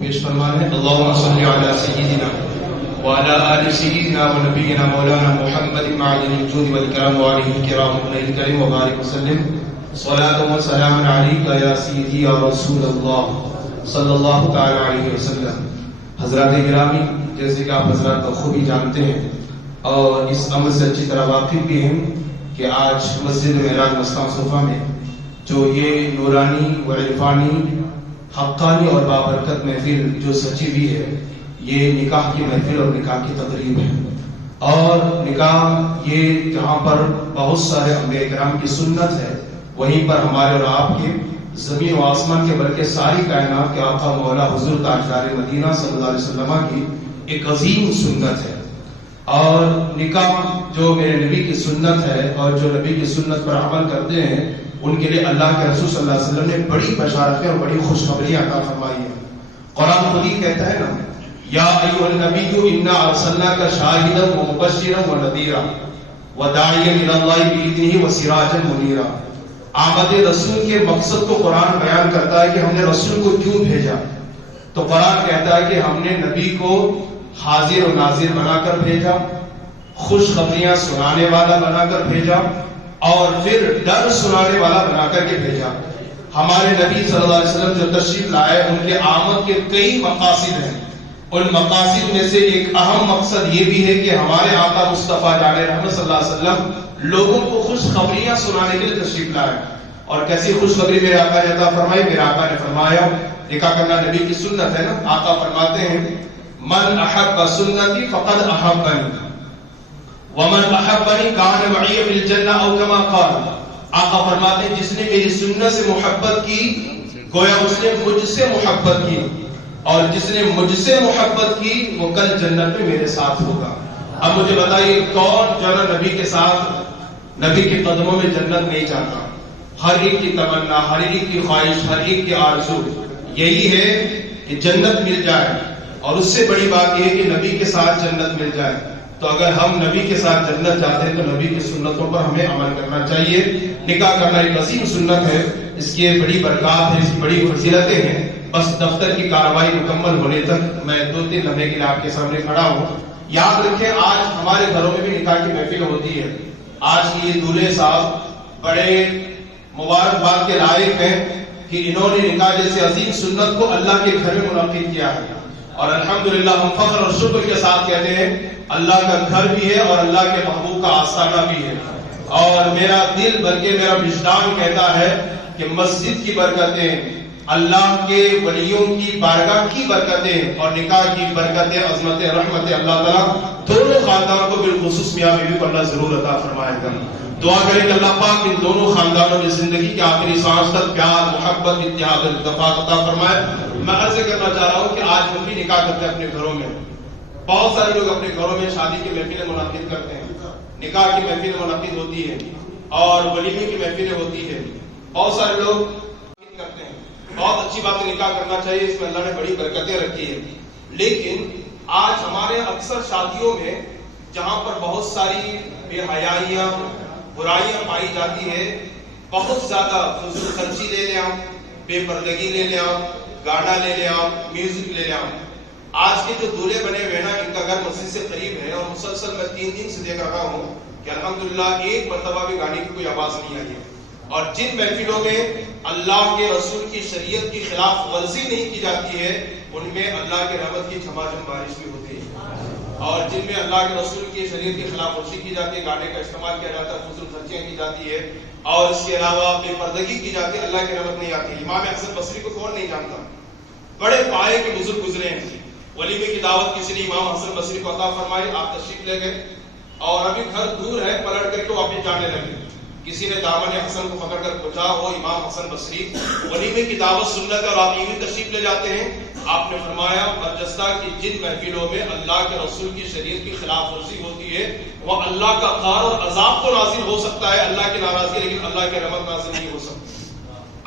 پیش فرمانے اللهم صل على سيدنا وعلى آل سيدنا ونبينا مولانا محمد معدن الجود والكرم وعليه الكرام ابن الكريم وبارك وسلم صلاة وسلام عليك يا سيدي يا رسول الله صلی اللہ تعالی علیہ وسلم۔ حضرات گرامی، جیسے کہ آپ حضرات بخوبی جانتے ہیں اور اس امر سے اچھی طرح واقف بھی ہیں کہ آج مسجد معراج مستان صوفہ میں جو یہ نورانی و عرفانی حقانی اور بابرکت محفل جو سچی ہوئی ہے، یہ نکاح کی محفل اور نکاح کی تقریب ہے۔ اور نکاح یہ جہاں پر بہت سارے انبیاء کرام کی سنت ہے، وہیں پر ہمارے اور آپ کے زمین و آسمان کے بلکہ ساری کائنات کے آقا مولا حضور تاجدار مدینہ صلی اللہ علیہ وسلم کی ایک عظیم سنت ہے۔ اور نکاح جو میرے نبی کی سنت ہے اور جو نبی کی سنت پر عمل کرتے ہیں، ان کے لیے اللہ کے رسول صلی اللہ علیہ وسلم نے بڑی بشارتیں اور بڑی خوشخبریاں عطا فرمائی ہیں۔ قرآن خود ہی کہتا ہے نا، یا ایھا النبی انا ارسلناک شاہدا ومبشرا ونذیرا وداعیا الی اللہ باذنہ وسراجا منیرا۔ آمد رسول کے مقصد کو قرآن بیان کرتا ہے کہ ہم نے رسول کو کیوں بھیجا، تو قرآن کہتا ہے کہ ہم نے نبی کو حاضر و ناظر بنا کر بھیجا، خوشخبریاں سنانے والا بنا کر بھیجا، اور پھر ڈر سنانے والا بنا کر کے بھیجا۔ ہمارے نبی صلی اللہ علیہ وسلم جو تشریف لائے، ان کے آمد کے کئی مقاصد ہیں۔ ان مقاصد میں سے ایک اہم مقصد یہ بھی ہے کہ ہمارے آقا مصطفیٰ جان رحمت صلی اللہ علیہ وسلم لوگوں کو خوشخبریاں سنانے کے لیے تشریف لائے۔ اور کیسی خوشخبری میرے آقا نے عطا فرمائی؟ میرے آقا نے فرمایا، نکاح کرنا نبی کی سنت ہے نا، آقا فرماتے ہیں من احب سنتی فقد احبنی ومن احبنی کان معی فی الجنہ او کما قال۔ آقا فرماتے ہیں جس نے میری سنت سے محبت کی گویا اس نے مجھ سے محبت کی، اور جس نے مجھ سے محبت کی وہ کل جنت میں میرے ساتھ ہوگا۔ اب مجھے بتائیے کون جو ہے نبی کے ساتھ نبی کے قدموں میں جنت نہیں چاہتا؟ ہر ایک کی تمنا، ہر ایک کی خواہش، ہر ایک کی آرزو یہی ہے کہ جنت مل جائے، اور اس سے بڑی بات یہ ہے کہ نبی کے ساتھ جنت مل جائے۔ تو اگر ہم نبی کے ساتھ جنت چاہتے ہیں تو نبی کی سنتوں پر ہمیں عمل کرنا چاہیے۔ نکاح کرنا ایک عظیم سنت ہے، اس کی بڑی برکات ہے، اس کی بڑی فضیلتیں ہیں۔ بس دفتر کی کارروائی مکمل ہونے تک میں 2-3 لمحے کے لیے آپ کے سامنے کھڑا ہوں۔ یاد رکھیں آج ہمارے گھروں میں بھی نکاح کی محفل ہوتی ہے۔ آج کی یہ دولہے صاحب بڑے مبارکباد کے لائق ہیں کہ انہوں نے نکاح جیسے عظیم سنت کو اللہ کے گھر میں منعقد کیا ہے، اور الحمدللہ ہم فخر اور شکر کے ساتھ کہتے ہیں اللہ کا گھر بھی ہے اور اللہ کے محبوب کا آستانہ بھی ہے۔ اور میرا دل بلکہ میرا وجدان کہتا ہے کہ مسجد کی برکتیں، اللہ کے ولیوں کی بارگاہ کی برکتیں اور نکاح کی برکتیں، عظمتیں، رحمتیں اللہ تعالیٰ دونوں خاندان کو بالخصوص میاں بیوی کو اللہ ضرور عطا فرمائے گا۔ دعا کریں کہ اللہ پاک ان دونوں خاندانوں کی زندگی کے آخری سانس تک پیار، محبت، اتحاد، اتفاق عطا فرمائے۔ میں عرض کرنا چاہ رہا ہوں کہ آج ہم بھی نکاح کرتے ہیں اپنے گھروں میں۔ بہت سارے لوگ اپنے گھروں میں شادی کی محفلیں منعقد کرتے ہیں، نکاح کی محفل منعقد ہوتی ہے اور ولیمے کی محفلیں ہوتی ہے، بہت سارے لوگ کرتے ہیں۔ بہت اچھی بات ہے، نکاح کرنا چاہیے، اس میں اللہ نے بڑی برکتیں رکھی ہیں۔ لیکن آج ہمارے اکثر شادیوں میں جہاں پر بہت ساری بے حیائیاں، برائیاں پائی جاتی ہے، بہت زیادہ فضول خرچی لے لیں آپ، بے پردگی لے لیں آپ، گانا لے لیں آپ، میوزک لے لیں آپ۔ آج کے جو دولہے بنے ہوئے نا، ان کا گھر مسجد سے قریب ہے، اور مسلسل میں 3 دن سے دیکھ رہا ہوں کہ الحمدللہ ایک مرتبہ بھی گانے کی کوئی آواز نہیں آئی ہے۔ اور جن محفلوں میں اللہ کے رسول کی شریعت کی خلاف ورزی نہیں کی جاتی ہے، ان میں اللہ کے رحمت کی جھماجھم بارش بھی ہوتی ہے، اور جن میں اللہ کے رسول کی شریعت کی خلاف ورزی کی جاتی ہے، گانے کا استعمال کیا جاتا ہے، فضول خرچیاں کی جاتی ہے، اور اس کے علاوہ بے پردگی کی جاتی ہے، اللہ کی رحمت نہیں آتی۔ امام حسن بصری کو کون نہیں جانتا؟ بڑے پائے کے بزرگ گزرے ہیں۔ ولیمے کی دعوت کسی نے امام حسن بصری کو عطا فرمائی، آپ تشریف لے گئے، اور ابھی گھر دور ہے، پلٹ کر کے واپس جانے لگے۔ کسی نے دامن حسن کو پکڑ کر پوچھا، وہ امام حسن بصری ولیمے کی دعوت سننے کا، اور آپ یوں تشریف لے جاتے ہیں؟ آپ نے فرمایا برجستہ کہ جن محفلوں میں اللہ کے رسول کی شریعت کی خلاف ورزی ہوتی ہے، وہ اللہ کا قہر اور عذاب تو نازل ہو سکتا ہے، اللہ کی ناراضگی، لیکن اللہ کی رحمت نازل نہیں ہو سکتی۔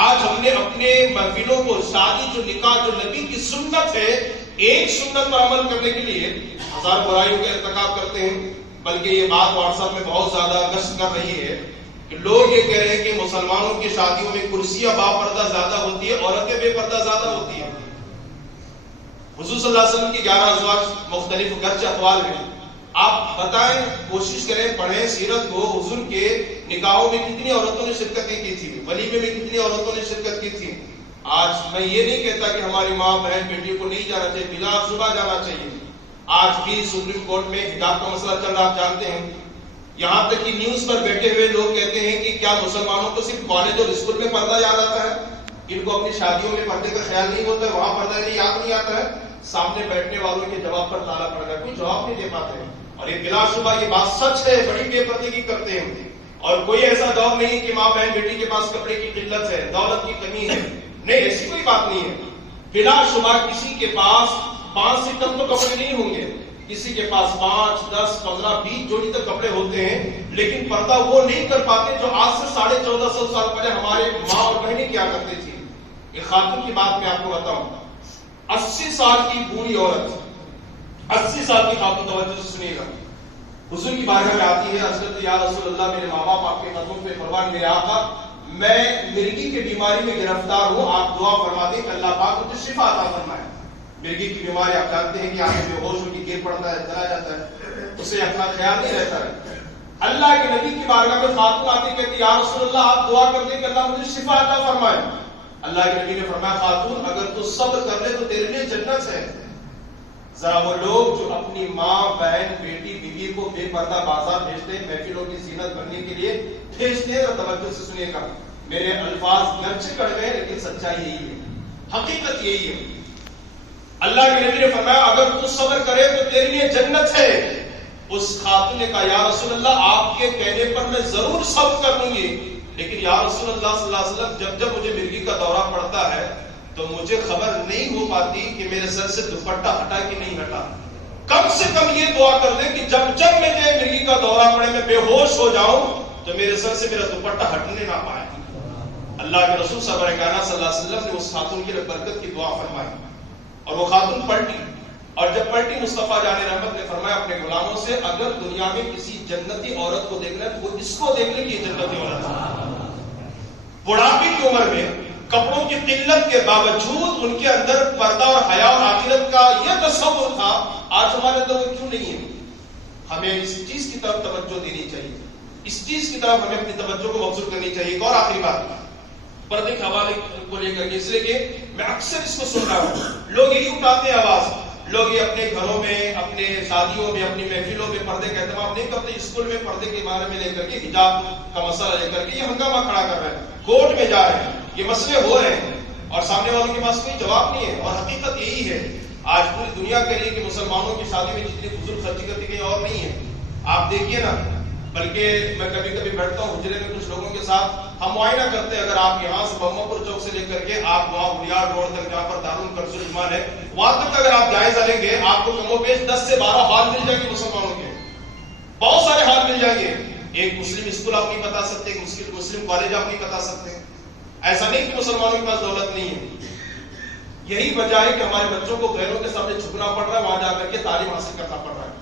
آج ہم نے اپنے محفلوں کو، شادی جو نکاح جو نبی کی سنت ہے، ایک سنت پر عمل کرنے کے لیے ہزار برائیوں کا ارتکاب کرتے ہیں۔ بلکہ یہ بات واٹس ایپ میں بہت زیادہ گشت کر رہی ہے کہ لوگ یہ کہہ رہے ہیں کہ مسلمانوں کی شادیوں میں کرسیاں با پردہ زیادہ ہوتی ہے، عورتیں بے پردہ زیادہ ہوتی ہیں۔ حضور صلی اللہ علیہ وسلم کی 11 ازواج مختلف گرچہ اقوال میں. آپ بتائیں، کوشش کریں، پڑھیں سیرت کو. حضور کے نکاحوں میں کتنی عورتوں نے شرکتیں کی تھی، ولیمے میں کتنی عورتوں نے شرکت کی تھی. آج میں یہ نہیں کہتا کہ ہماری ماں بہن بیٹی کو نہیں جانا چاہیے، بلا شبہ جانا چاہیے. آج بھی سپریم کورٹ میں حجاب کا مسئلہ چل رہا، آپ جانتے ہیں. یہاں تک کہ نیوز پر بیٹھے ہوئے لوگ کہتے ہیں کہ کیا مسلمانوں کو صرف کالج اور اسکول میں پردہ یاد آتا ہے؟ ان کو اپنی شادیوں میں پردے کا خیال نہیں ہوتا ہے، وہاں پردہ یاد نہیں آتا ہے. سامنے بیٹھنے والوں کے جواب پر تالا پڑ رہا ہے، کوئی جواب نہیں دے پاتے ہیں. اور یہ بلا شبہ یہ بات سچ ہے، بڑی بے پردگی کرتے ہیں. اور کوئی ایسا دور نہیں کہ ماں بہن بیٹی کے پاس کپڑے کی قلت ہے، دولت کی کمی ہے، نہیں، ایسی کوئی بات نہیں ہے. بلا شبہ کسی کے پاس 5 سے کم تو کپڑے نہیں ہوں گے، کسی کے پاس 5، 10، 15، 20 جوڑی تک کپڑے ہوتے ہیں، لیکن پردہ وہ نہیں کر پاتے جو آج سے 1450 سال پہلے ہمارے ماں اور بہنیں کیا کرتے تھے. ایک خاتون کی بات میں آپ کو بتاؤں. 80 سال کی بوڑھی عورت، 80 سال کی خاتون، توجہ سے سنیے گا، حضور کی بارگاہ میں آتی ہے. حضرت یا رسول اللہ، میرے ماں باپ آپ کے قدموں پہ قربان، میرے آقا میں مرگی کی بیماری میں گرفتار ہوں، آپ دعا فرما دیں کہ اللہ پاک مجھے شفا عطا فرمائے. مرگی کی بیماری آپ جانتے ہیں کہ آدمی بے ہوش ہو کے گر پڑتا ہے، چلا جاتا ہے، اسے اپنا خیال نہیں رہتا ہے. اللہ کے نبی کی بارگاہ میں خاتون آتی کہتی یا رسول اللہ آپ دعا کر دیں کہ اللہ مجھے شفا عطا فرمائے. اللہ کے نبی نے فرمایا خاتون اگر تو صبر کر لے تو تیرے لیے جنت ہے. ذرا وہ لوگ جو اپنی ماں بہن بیٹی بیوی کو بے پردہ بازار بھیجتے ہیں، محفلوں کی زینت بننے کے لیے بھیجتے ہیں، توجہ سے سنیے گا. میرے الفاظ گرچہ کڑ گئے لیکن سچائی یہی ہے، حقیقت یہی ہے. اللہ کے نبی نے فرمایا اگر تو صبر کرے تو تیرے لیے جنت ہے. اس خاتون نے کہا یا رسول اللہ آپ کے کہنے پر میں ضرور صبر کر لوں گی، لیکن یا رسول اللہ صلی اللہ علیہ وسلم جب مجھے مرگی کا دورہ پڑتا ہے تو مجھے خبر نہیں ہو پاتی کہ میرے سر سے دوپٹہ ہٹا کہ نہیں ہٹا. کم سے کم یہ دعا کر دیں کہ جب مجھے مرگی کا دورہ پڑے میں بے ہوش ہو جاؤں تو میرے سر سے میرا دوپٹہ ہٹنے نہ پائے. اللہ کے رسول سرور کائنات صلی اللہ علیہ وسلم نے اس خاتون کے لیے برکت کی دعا فرمائی اور وہ خاتون پلٹی. اور جب پلٹی مصطفیٰ جان رحمت نے فرمایا اپنے غلاموں سے اگر دنیا میں کسی جنتی عورت کو دیکھنا ہے تو وہ اس کو دیکھ لے کہ یہ جنتی عورت ہے. بڑھاپے کی عمر میں کپڑوں کی قلت کے باوجود ان کے اندر پردہ اور حیا اور آخرت کا یہ تصور تھا. آج ہمارے اندر وہ کیوں نہیں ہے؟ ہمیں اس چیز کی طرف توجہ دینی چاہیے، اس چیز کی طرف ہمیں اپنی توجہ کو مبذول کرنی چاہیے. ایک اور آخری بات پردے کے حوالے کو لے کر کے، اس لیے کہ میں اکثر اس کو سن رہا ہوں، لوگ یہی اٹھاتے ہیں آواز، لوگ یہ اپنے گھروں میں، اپنے شادیوں میں، اپنی محفلوں میں پردے کا اہتمام نہیں کرتے. اسکول میں پردے کے بارے میں لے کر کے، حجاب کا مسئلہ لے کر کے یہ ہنگامہ کھڑا کر رہے ہیں، کورٹ میں جا رہے ہیں، یہ مسئلے ہو رہے ہیں اور سامنے والوں کے پاس کوئی جواب نہیں ہے. اور حقیقت یہی ہے آج پوری دنیا کے لیے کہ مسلمانوں کی شادی میں جتنی فضول خرچی کرتی کہیں اور نہیں ہے. آپ دیکھیے نا، بلکہ میں کبھی کبھی بیٹھتا ہوں حجرے میں کچھ لوگوں کے ساتھ، ہم معائنہ کرتے ہیں. اگر آپ یہاں سے محمد پور چوک سے لے کر کے آپ وہاں بنیاد روڈ تک جہاں پر دارالکنز ایمان ہے وہاں تک اگر آپ جائزہ لیں گے آپ کو کم و بیش 10 سے 12 ہال مل جائیں گے مسلمانوں کے، بہت سارے ہال مل جائیں گے. ایک مسلم اسکول آپ نہیں بتا سکتے، ایک مسلم کالج آپ نہیں بتا سکتے. ایسا نہیں کہ مسلمانوں کے پاس دولت نہیں ہے. یہی وجہ ہے کہ ہمارے بچوں کو غیروں کے سامنے جھکنا پڑ رہا ہے، وہاں جا کر کے تعلیم حاصل کرنا پڑ رہا ہے.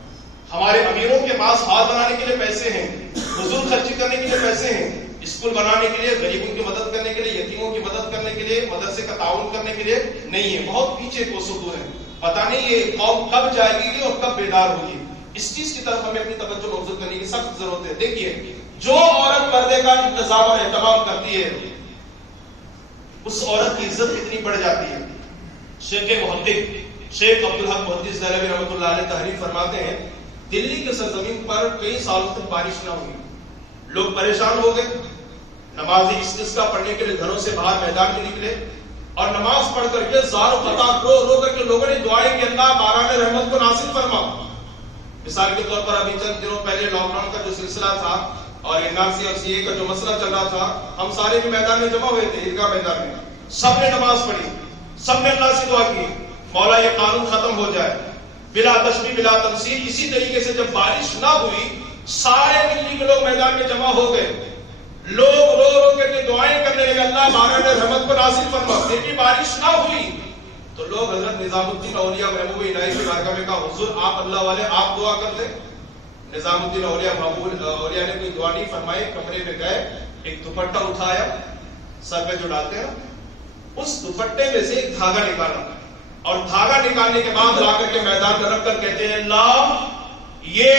ہمارے امیروں کے پاس ہال بنانے کے لیے پیسے ہیں، فضول خرچی کرنے کے لیے پیسے ہیں، اسکول بنانے کے لیے، غریبوں کی مدد کرنے کے لیے، یتیموں کی مدد کرنے کے لیے، مدرسے کا تعاون کرنے کے لیے نہیں ہے. بہت پیچھے کوسوں دور ہے. پتہ نہیں یہ قوم کب جائے گی اور کب بیدار ہوگی. اس چیز کی طرف ہمیں اپنی توجہ مبذول کرنے کی سخت ضرورت ہے. دیکھیے جو عورت پردے کا انتظام اور اہتمام کرتی ہے اس عورت کی عزت کتنی بڑھ جاتی ہے. شیخ محقق شیخ عبدالحق محدث دہلوی رحمۃ اللہ علیہ تحریر فرماتے ہیں دلی کے سرزمین پر کئی سالوں تک بارش نہ ہوئی، لوگ پریشان ہو گئے. نماز استسقاء پڑھنے کے لیے گھروں سے باہر میدان میں نکلے اور نماز پڑھ کر کے زار و قطار رو رو کر کے لوگوں نے دعائیں کہ اللہ باران رحمت کو نازل فرما. مثال کے طور پر ابھی چند دنوں پہلے لاک ڈاؤن کا جو سلسلہ تھا اور NRC اور CA کا جو مسئلہ چل رہا تھا، ہم سارے بھی میدان میں جمع ہوئے تھے، عیدگاہ میدان میں. سب نے نماز پڑھی، سب نے اللہ سے دعا کی مولا یہ قانون ختم ہو جائے بلا تشبیہ بلا تمثیل. اسی طریقے سے جب بارش نہ ہوئی سارے دلی کے لوگ میدان میں جمع ہو گئے، لوگ رو رو کے دعائیں کرنے لگے اللہ باران رحمت کو نازل فرما. پھر بارش نہ ہوئی تو لوگ حضرت نظام الدین اولیاء محبوب الہی کی بارگاہ میں کہا حضور آپ اللہ والے آپ دعا کر دیں. نظام الدین اولیاء محبوب اولیاء نے کوئی دعا نہیں فرمائی، کمرے میں گئے، ایک دوپٹہ اٹھایا، سر پہ جو ڈالتے ہیں اس دوپٹے میں سے ایک دھاگا نکالا اور دھاگا نکالنے کے بعد لا کر کے میدان میں رکھ کر کہتے ہیں اللہ یہ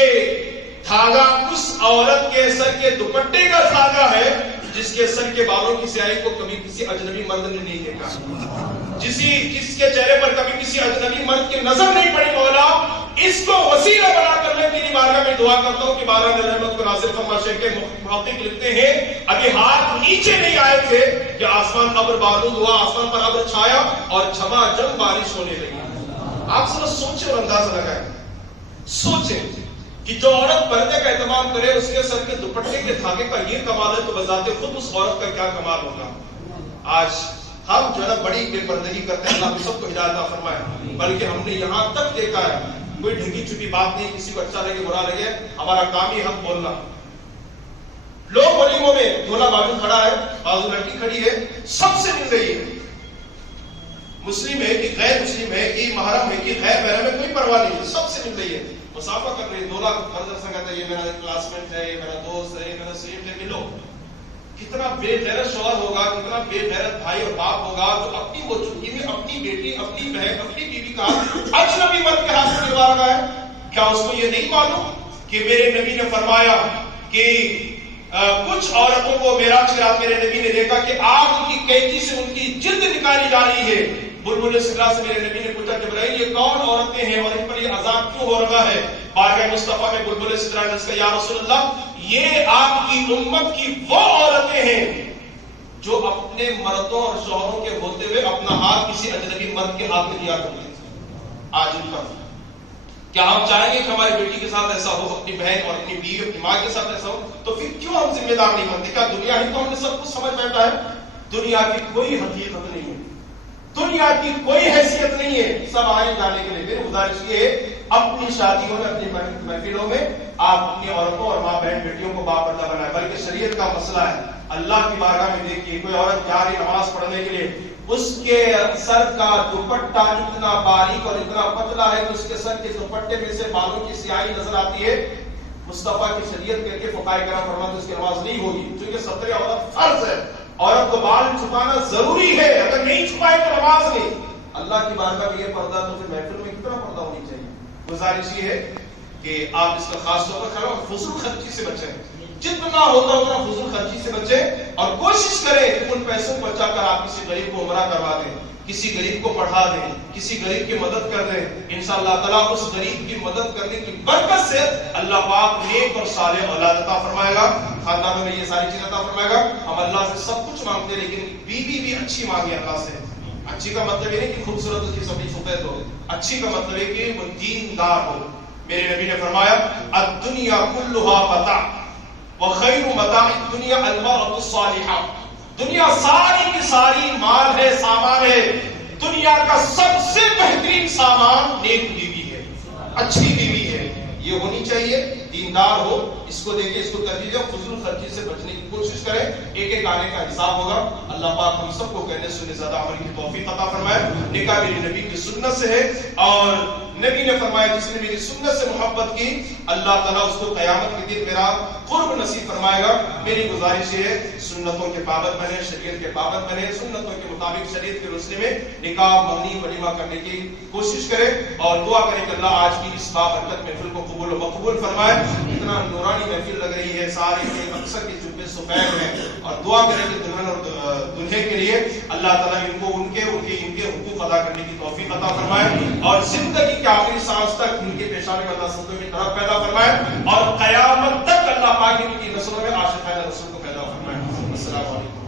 دھاگا اس عورت کے سر کے دوپٹے کا دھاگا ہے جس کے سر کے بالوں کی سیاہی کو کبھی کسی اجنبی مرد نے نہیں دیکھا، جس کے چہرے پر کبھی کسی اجنبی مرد کی نظر نہیں پڑی. مولا اس کو وسیلہ بنا کر میں تیری بارگاہ میں دعا کرتا ہوں کہ بارہ نے رحمت کو نازل فرما. شیخ کے محقق لکھتے ہیں ابھی ہاتھ نیچے نہیں آئے تھے کہ آسمان ابر بارود ہوا، آسمان پر ابر چھایا اور جھما جم بارش ہونے لگی. آپ ذرا سوچیں اور اندازہ لگائیں، سوچیں کہ جو عورت پردے کا اہتمام کرے اس کے سر کے دوپٹے کے دھاگے کا یہ کمال ہے تو بذات خود اس عورت کا کیا کمال ہوگا. آج ہم جو ہے بڑی بے پردگی کرتے ہیں، اللہ ہم سب کو ہدایت عطا فرمائے. بلکہ ہم نے یہاں تک دیکھا ہے کوئی ڈھنگی چھپی بات نہیں، کسی کو اچھا لگے برا لگے، ہمارا کام ہی حق بولنا. لوگ ولیموں میں دولہا بازو کھڑا ہے، بازو لڑکی کھڑی ہے، سب سے مل رہی ہے، مسلم ہے کہ غیر مسلم ہے کہ محرم ہے کہ غیر محرم ہے، کوئی پرواہ نہیں ہے، سب سے مل رہی ہے، مسافہ کر رہی ہے. دولہا منظر سے کہتا ہے یہ میرا کلاس میٹ ہے، یہ میرا دوست ہے، یہ میرا سیٹ ہے، ملو. کتنا بے غیرت شوہر ہوگا، کتنا بے غیرت بھائی اور باپ ہوگا جو اپنی وہ چکی ہوئی اپنی بیٹی، اپنی بہن، اپنی بیوی کا اجنبی مرد کے ہاتھ سے نبھا رہا ہے. کیا اس کو یہ نہیں معلوم کہ میرے نبی نے فرمایا کہ کچھ عورتوں کو معراج کی رات میرے نبی نے دیکھا کہ آگ کی کینچی سے ان کی جلد نکالی جا رہی ہے. بلبل صغرا سے میرے نبی نے پوچھا جبرائیل یہ کون عورتیں ہیں اور ان پر یہ عذاب کیوں ہو رہا ہے؟ بارگاہ مصطفیٰ میں بلبل صغرا نے کہا یا رسول اللہ یہ آپ کی امت کی وہ عورتیں ہیں جو اپنے مردوں اور شوہروں کے ہوتے ہوئے اپنا ہاتھ کسی اجنبی مرد کے ہاتھ میں دیا کرتے تھے. آج ان کا کیا ہم چاہیں گے کہ ہماری بیٹی کے ساتھ ایسا ہو، اپنی بہن اور اپنی بیوی اپنی ماں کے ساتھ ایسا ہو؟ تو پھر کیوں ہم ذمہ دار نہیں بنتے؟ کیا دنیا ہی تو ہم نے سب کچھ سمجھ بیٹھا ہے؟ دنیا کی کوئی حقیقت نہیں ہے، دنیا کی کوئی حیثیت نہیں ہے، سب آئے جانے کے لیے. میری گزارش یہ ہے اپنی شادیوں میں اپنی محفلوں میں آپ اپنی عورتوں اور ماں بہن بیٹیوں کو باپردہ بنائیں. بلکہ شریعت کا مسئلہ ہے، اللہ کی بارگاہ میں دیکھیے کوئی عورت جا رہی نماز پڑھنے کے لیے، اس کے سر کا دوپٹہ اتنا باریک اور اتنا پتلا ہے کہ اس کے سر کے دوپٹے میں سے بالوں کی سیاہی نظر آتی ہے. مصطفیٰ کی شریعت کر کے فقہائے کرام فرماتے ہیں اس کی نماز نہیں ہوگی، کیونکہ ستر عورت فرض ہے، عورت کو بال چھپانا ضروری ہے، اگر نہیں چھپائے تو نماز نہیں. اللہ کی بارگاہ میں یہ پردہ تو پھر محفل میں کتنا پردہ ہونی چاہیے. گزارش یہ ہے کہ آپ اس کا خاص طور پر خیال رکھیں، فضول خرچی سے بچیں، جتنا ہوتا اتنا فضول خرچی سے بچیں اور کوشش کریں کہ ان پیسوں کو بچا کر آپ کسی غریب کو عمرہ کروا دیں، کسی غریب کو پڑھا دیں، کسی غریب کی مدد کر دیں. انشاءاللہ تعالیٰ اس غریب کی مدد کرنے کی برکت سے اللہ پاک نیک اور صالح اولاد عطا فرمائے گا، خاندانوں میں یہ ساری چیز عطا فرمائے گا. ہم اللہ سے سب کچھ مانگتے ہیں لیکن بیوی بھی اچھی مانگے اللہ سے. اچھی کا مطلب یہ نہیں کہ خوبصورت اس کی سبھی سفید ہو، اچھی کا مطلب یہ کہ وہ دیندار ہو. میرے نبی نے فرمایا الدنیا کلھا متاع وخیر متاع الدنیا المرأة الصالحہ. دنیا ساری کی ساری مال ہے، سامان ہے، دنیا کا سب سے بہترین سامان نیک بیوی ہے، اچھی بیوی ہے. یہ ہونی چاہیے، دیندار ہو، اس کو دیکھیں، اس کو ترجیح دیں، فضول خرچی سے بچنے کی کوشش کریں. ایک ایک آنے کا حساب ہوگا. اللہ پاک ہم سب کو کہنے سننے زیادہ عمل کی توفیق عطا فرمائے. نکاح میری نبی کی سنت سے ہے اور نبی نے فرمایا جس نے میری سنت سے محبت کی اللہ تعالیٰ اس کو قیامت کے دن میرا قرب نصیب فرمائے گا. میری گزارش یہ ہے سنتوں کے پابند بنے، شریعت کے پابند بنے، سنتوں کے مطابق شریعت کے رسلے میں نکاح منگنی ولیمہ کرنے کی کوشش کرے اور دعا کریں کہ اللہ آج کی اس بابرکت محفل کو قبول و مقبول فرمائے. اتنا نورانی محفل لگ رہی ہے، ساری اکثر کے جبے سفید ہیں اور دعا کریں کہ دلہن اور دلہے کے لیے اللہ تعالیٰ ان کو ان کے حقوق ادا کرنے کی توفیق عطا فرمائے اور زندگی کے آخری سانس تک ان کے پیشانے میں اللہ سب کی طرف پیدا فرمائے اور قیامت تک اللہ پاک ان کی نسلوں میں عاشقان رسول کو پیدا فرمائے. السلام علیکم.